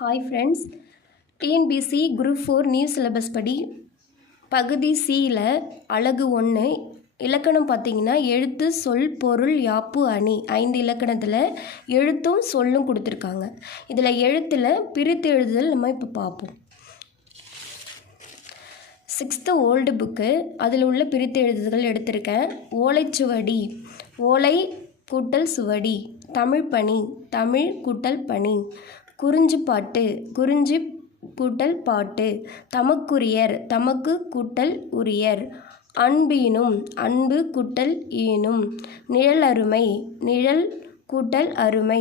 Hi friends, TNPSC group 4 new syllabus படி பகுதி சியில் அலகு 1 இலக்கணம் பார்த்திங்கன்னா எழுத்து சொல் பொருள் யாப்பு அணி 5 இலக்கணத்தில் எழுத்தும் சொல்லும் கொடுத்துருக்காங்க. இதில் எழுத்தில் பிரித்து எழுதுதல் நம்ம இப்போ பார்ப்போம். 6th ஓல்டு புக்கு அதில் உள்ள பிரித்து எழுதுதல் எடுத்திருக்கேன். ஓலைச்சுவடி, ஓலை கூட்டல் சுவடி. தமிழ் பணி, தமிழ் கூட்டல் பணி. குறிஞ்சி பாட்டு, குறிஞ்சி கூட்டல் பாட்டு. தமக்குரியர், தமக்கு கூட்டல் உரியர். அன்பீனும், அன்பு கூட்டல் ஈனும். நிழல் அருமை, நிழல் கூட்டல் அருமை.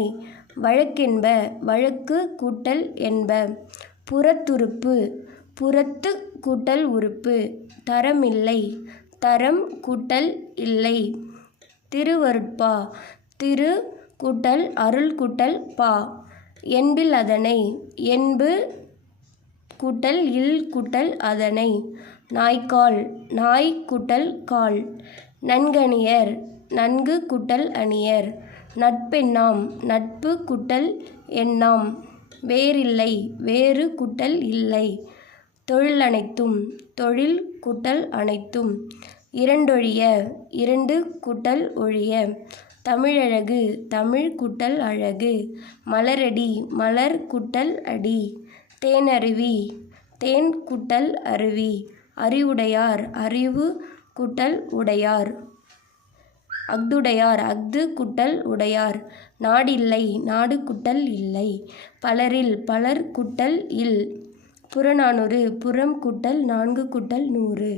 வழக்கென்ப, வழக்கு கூட்டல் என்ப. புறத்துறுப்பு, புறத்து கூட்டல் உறுப்பு. தரமில்லை, தரம் கூட்டல் இல்லை. திருவருட்பா, திரு கூட்டல் அருள் கூட்டல் பா. என்பில் அதனை, என்பு கூட்டல் இல் கூட்டல் அதனை. நாய்க்கால், நாய் கூட்டல் கால். நன்கணியர், நன்கு கூட்டல் அணியர். நட்பெண்ணாம், நட்பு கூட்டல் எண்ணாம். வேறில்லை, வேறு கூட்டல் இல்லை. தொழில் அனைத்தும், தொழில் கூட்டல் அனைத்தும். இரண்டொழிய, இரண்டு கூட்டல் ஒழிய. தமிழழகு, தமிழ் கூட்டல் அழகு. மலரடி, மலர் கூட்டல் அடி. தேனருவி, தேன் கூட்டல் அருவி. அறிவுடையார், அறிவு கூட்டல் உடையார். அஃதுடையார், அஃது கூட்டல் உடையார். நாடில்லை, நாடு கூட்டல் இல்லை. பலரில், பலர் கூட்டல் இல். புறநானூறு, புறம் கூட்டல் 4 கூட்டல் 100.